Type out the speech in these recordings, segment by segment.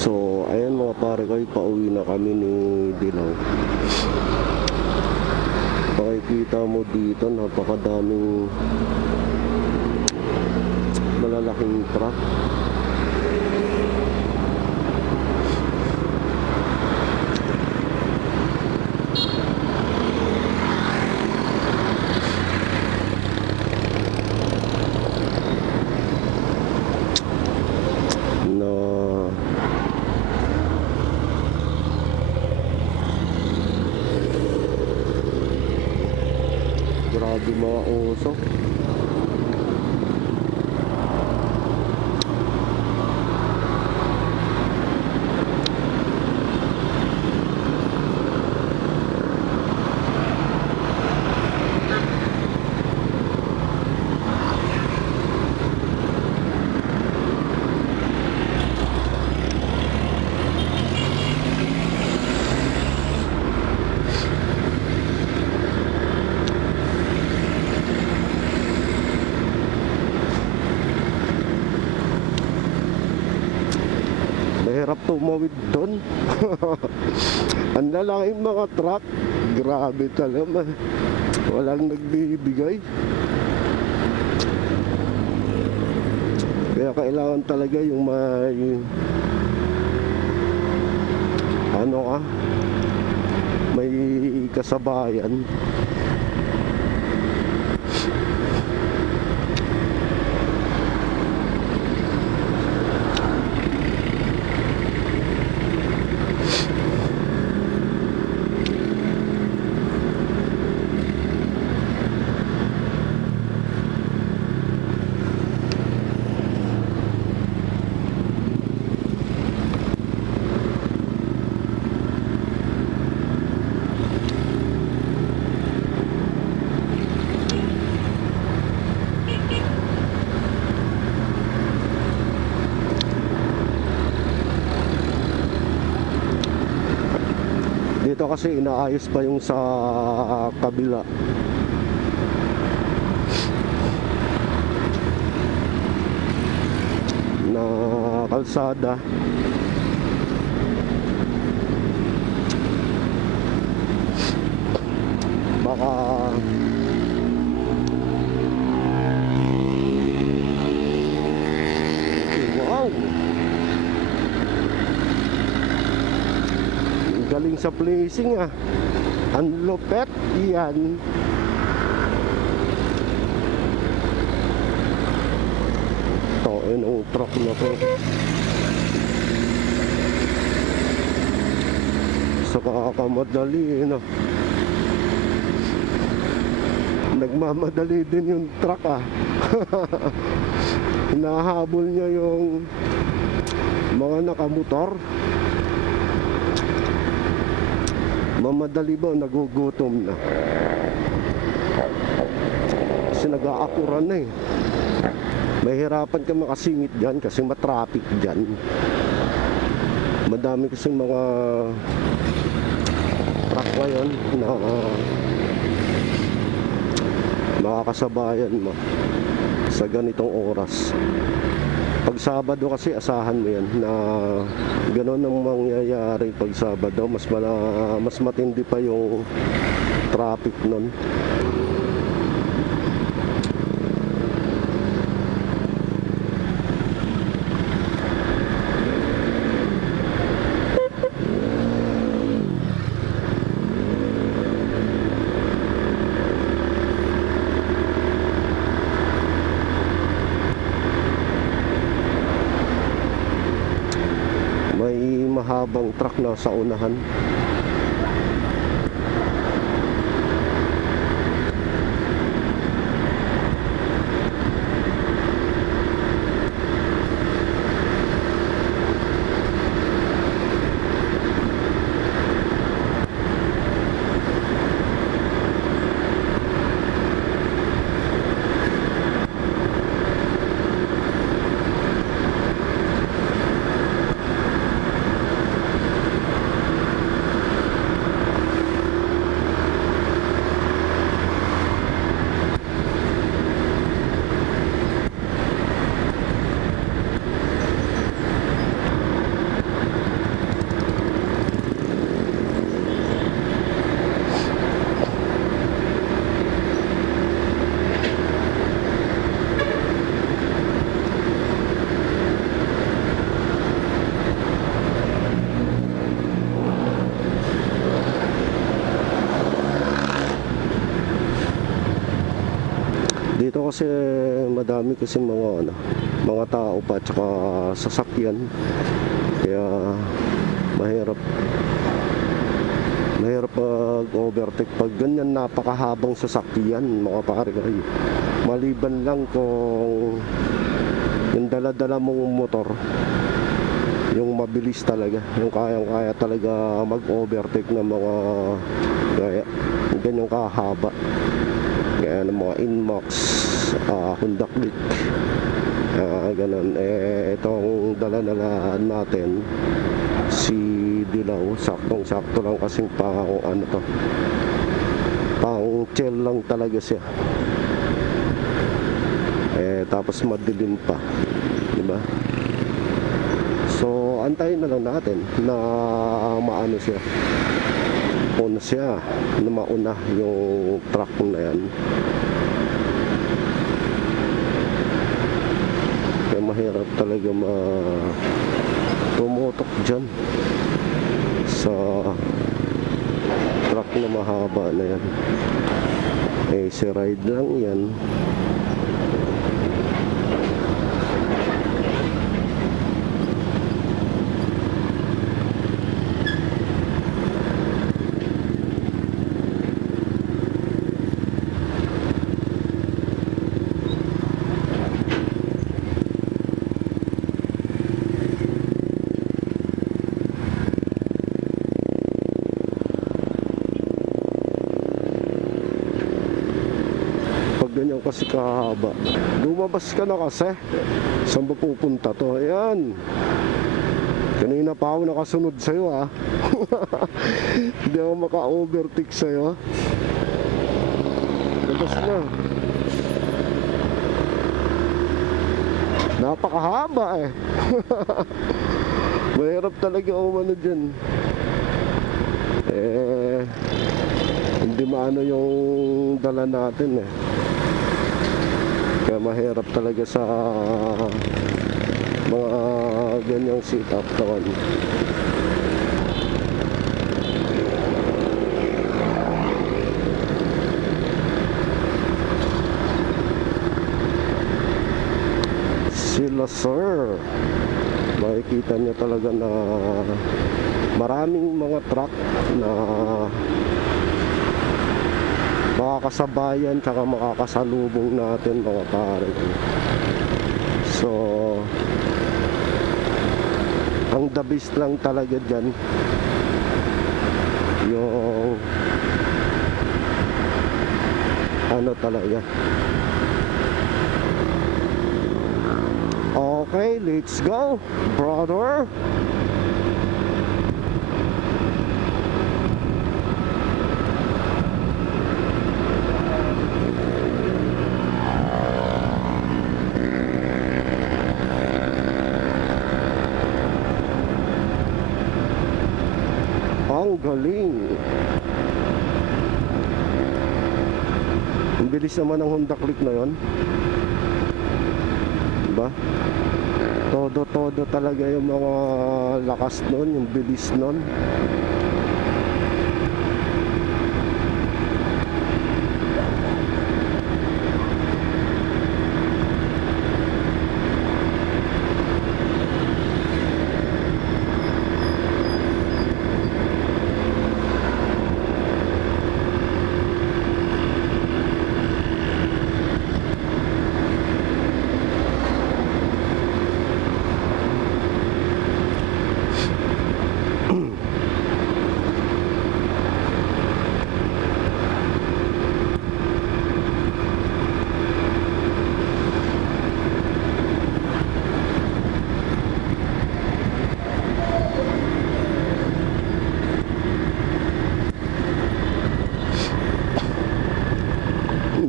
So ayan mga pare ko, pauwi na kami ni Dilaw. Makikita mo dito, napakadaming malalaking truck. Grabe mga oso. Mahirap tumawid doon. Ang lalaking mga truck, grabe talaga, walang nagbibigay. Kaya kailangan talaga yung may may kasabayan. Dito kasi inaayos pa yung sa kabila. Na kalsada. Baka wow, galing sa placing ah. Ang lupet yan. Ito, yung truck na to. So kakamadali no. Nagmamadali din yung truck ah. Hinahabol niya yung mga nakamotor. Mamadali ba, nagugutom na. Kasi nag-aakuran na eh. Mahirapan ka makasingit dyan kasi matraffic dyan. Madami kasi mga truck ngayon na makakasabayan mo sa ganitong oras. Pag Sabado kasi asahan mo yan na gano'n ang mangyayari pag Sabado. Mas matindi pa yung traffic nun. May mahabang truck na sa unahan. kasi madami kasi mga ano, mga tao pa tsaka sasakyan. Kaya mahirap mag-overtake pag ganyan napakahabang sasakyan mga pare. Maliban lang kung yung dala-dala mong motor, yung mabilis talaga, yung kayang-kaya talaga mag-overtake ng mga ganyang kahaba, kaya ng mga Inmax, Honda Click, ganun. Itong dala-dala natin si Dilaw, saktong-sakto lang kasing pang ano to, pang chill lang talaga siya. Tapos madilim pa, diba? So antayin na lang natin na maano siya, una siya, na mauna yung truck na yan. Kaya mahirap talaga tumutok dyan sa truck na mahaba na yan. Si ride lang yan. Ganyan kasi kahaba. Lumabas ka na kasi. Saan ba pupunta to? Ayan. Kanina pa ako nakasunod sa'yo ha. Hindi ako maka-overtake sa'yo. Labas na. Napakahaba eh. Mahirap talaga umano dyan. Hindi maano yung dala natin eh. Kaya mahirap talaga sa mga ganyang sit-up naman. Sila sir, makikita niya talaga na maraming mga truck na makakasabayan tsaka makakasalubong natin mga pare. So ang the best lang talaga dyan yung ano talaga. Okay, let's go brother. Ang galing. Ang bilis naman ng Honda Click na yon, diba? Todo talaga yung mga lakas nun, yung bilis nun.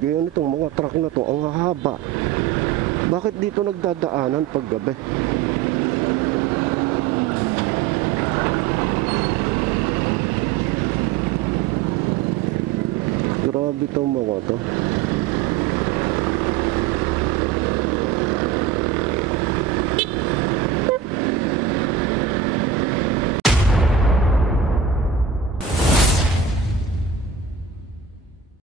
Ganyan itong mga truck na to, ang haba. Bakit dito nagdadaanan pag gabi? Grabe itong mga to.